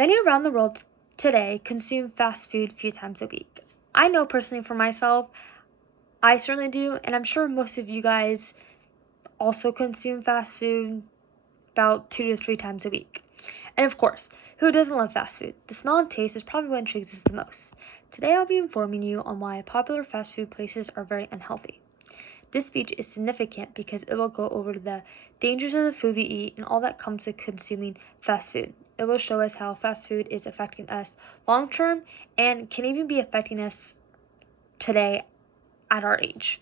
Many around the world today consume fast food a few times a week. I know personally for myself, I certainly do, and I'm sure most of you guys also consume fast food about 2 to 3 times a week. And of course, who doesn't love fast food? The smell and taste is probably what intrigues us the most. Today I'll be informing you on why popular fast food places are very unhealthy. This speech is significant because it will go over the dangers of the food we eat and all that comes with consuming fast food. It will show us how fast food is affecting us long term and can even be affecting us today at our age.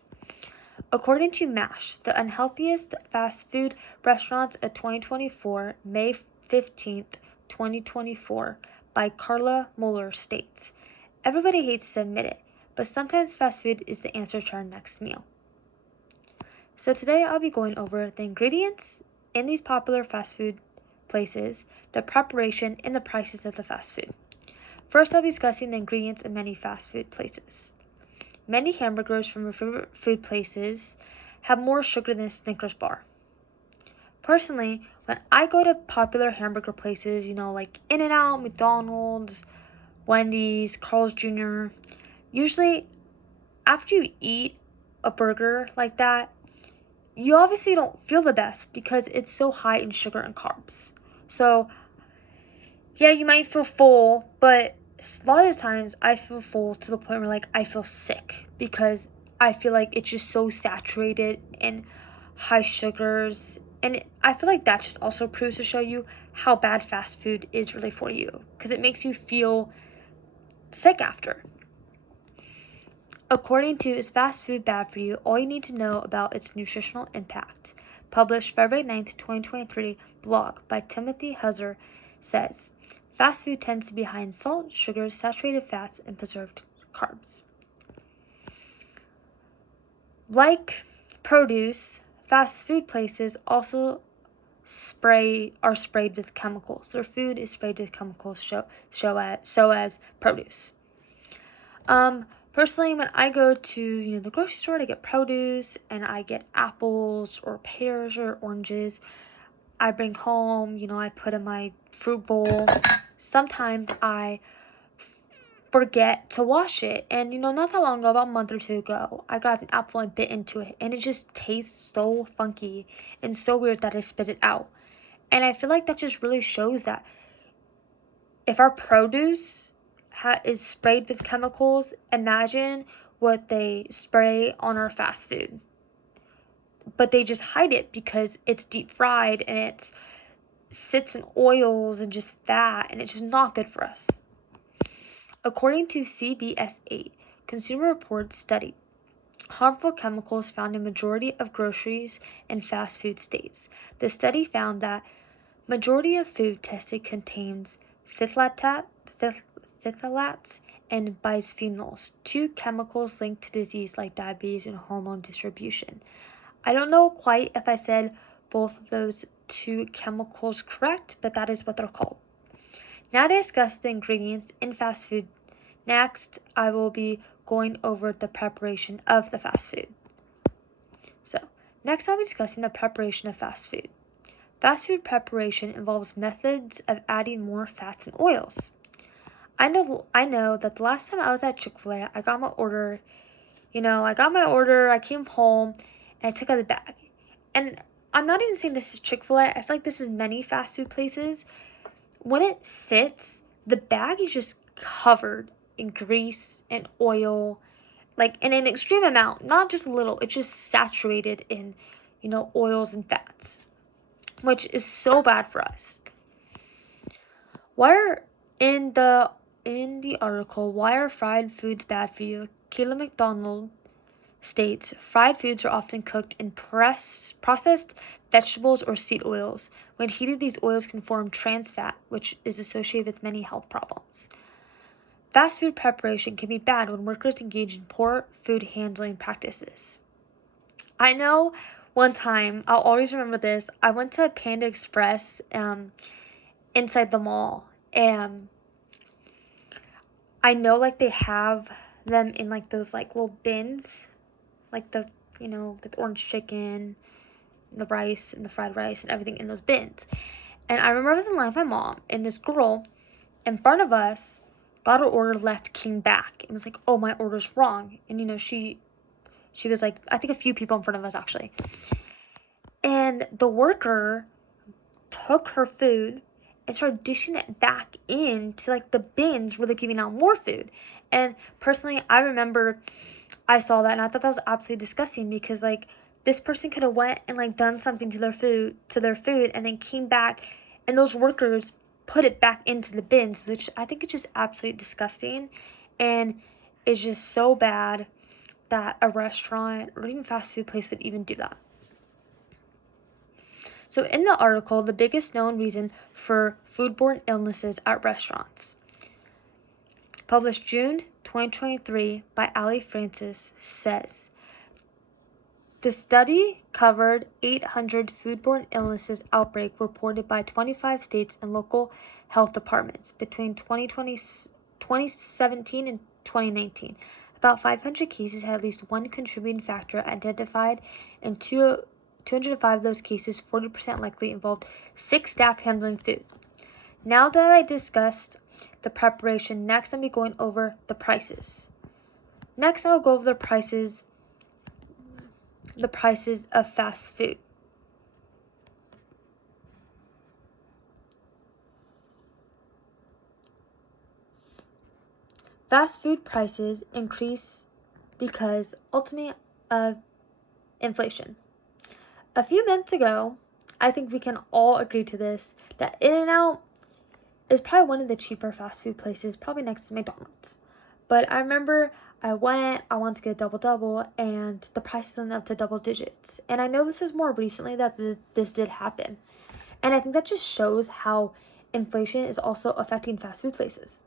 According to MASH, the unhealthiest fast food restaurants of 2024, May 15th, 2024, by Carla Muller states, everybody hates to admit it, but sometimes fast food is the answer to our next meal. So today I'll be going over the ingredients in these popular fast food places, the preparation, and the prices of the fast food. First, I'll be discussing the ingredients in many fast food places. Many hamburgers from your favorite food places have more sugar than a Snickers bar. Personally, when I go to popular hamburger places, like In-N-Out, McDonald's, Wendy's, Carl's Jr., usually after you eat a burger like that, you obviously don't feel the best because it's so high in sugar and carbs. So, yeah, you might feel full, but a lot of times I feel full to the point where I feel sick because I feel like it's just so saturated in high sugars. And I feel like that just also proves to show you how bad fast food is really for you because it makes you feel sick after. According to Is Fast Food Bad for You? All you need to know about its nutritional impact, published February 9th, 2023, blog by Timothy Husser, says, fast food tends to be high in salt, sugars, saturated fats, and preserved carbs. Like produce, fast food places also are sprayed with chemicals. Their food is sprayed with chemicals, so as produce. Personally, when I go to the grocery store to get produce and I get apples or pears or oranges, I bring home, I put in my fruit bowl. Sometimes I forget to wash it. And not that long ago, about a month or two ago, I grabbed an apple and bit into it, and it just tastes so funky and so weird that I spit it out. And I feel like that just really shows that if our produce is sprayed with chemicals, imagine what they spray on our fast food. But they just hide it because it's deep fried and it sits in oils and just fat, and it's just not good for us. According to CBS 8, Consumer Reports study harmful chemicals found in majority of groceries and fast food states. The study found that majority of food tested contains phthalates and bisphenols, two chemicals linked to disease like diabetes and hormone distribution. I don't know quite if I said both of those two chemicals correct, but that is what they're called. Now to discuss the ingredients in fast food. Next, I will be going over the preparation of the fast food. So, next I'll be discussing the preparation of fast food. Fast food preparation involves methods of adding more fats and oils. I know that the last time I was at Chick-fil-A, I got my order. I came home, and I took out the bag. And I'm not even saying this is Chick-fil-A. I feel like this is many fast food places. When it sits, the bag is just covered in grease and oil, in an extreme amount, not just a little. It's just saturated in, oils and fats, which is so bad for us. In the article, Why Are Fried Foods Bad for You? Kayla McDonald states, fried foods are often cooked in processed vegetables or seed oils. When heated, these oils can form trans fat, which is associated with many health problems. Fast food preparation can be bad when workers engage in poor food handling practices. I know one time, I'll always remember this, I went to Panda Express inside the mall, and I know they have them in those little bins, the orange chicken, the rice and the fried rice and everything in those bins. And I remember I was in line with my mom, and this girl in front of us, got her order, left, came back, and was like, oh, my order's wrong. And, you know, she was like, I think a few people in front of us, actually. And the worker took her food and started dishing it back into, like, the bins where they're giving out more food. And personally, I remember I saw that, and I thought that was absolutely disgusting, because, like, this person could have went and, like, done something to their food, and then came back, and those workers put it back into the bins, which I think is just absolutely disgusting, and it's just so bad that a restaurant or even fast food place would even do that. So in the article, the biggest known reason for foodborne illnesses at restaurants, published June 2023 by Ali Francis, says, the study covered 800 foodborne illnesses outbreak reported by 25 states and local health departments between 2017 and 2019. About 500 cases had at least one contributing factor identified, and 205 of those cases, 40% likely, involved 6 staff handling food. Now that I discussed the preparation, next I'll be going over the prices. Next, I'll go over the prices of fast food. Fast food prices increase because ultimately of inflation. A few minutes ago, I think we can all agree to this, that In-N-Out is probably one of the cheaper fast food places, probably next to McDonald's. But I remember I wanted to get a double-double, and the price went up to double digits. And I know this is more recently that this did happen. And I think that just shows how inflation is also affecting fast food places.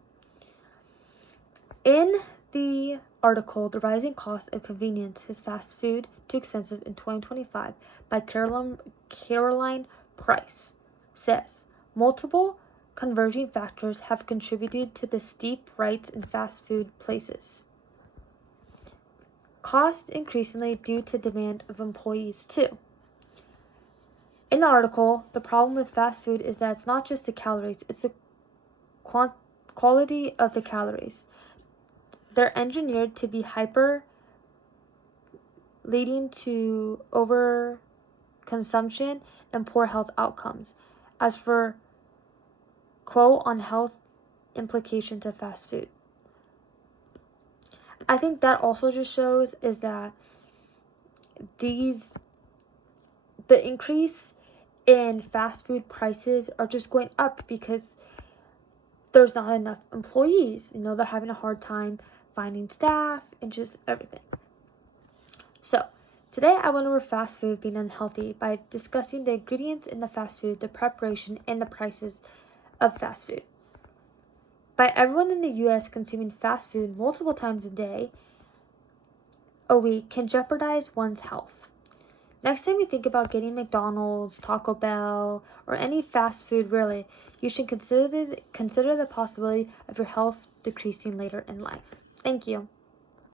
In the article, The Rising Cost of Convenience, Is Fast Food Too Expensive in 2025 by Caroline Price, says, multiple converging factors have contributed to the steep rise in fast food places. Cost increasingly due to demand of employees too. In the article, the problem with fast food is that it's not just the calories, it's the quality of the calories. They're engineered to be hyper, leading to overconsumption and poor health outcomes. As for quote on health implications of fast food, I think that also just shows is that the increase in fast food prices are just going up because there's not enough employees. You know, they're having a hard time finding staff and just everything. So today I went over fast food being unhealthy by discussing the ingredients in the fast food, the preparation, and the prices of fast food. By everyone in the U.S. consuming fast food multiple times a week can jeopardize one's health. Next time you think about getting McDonald's, Taco Bell, or any fast food really, you should consider the possibility of your health decreasing later in life. Thank you.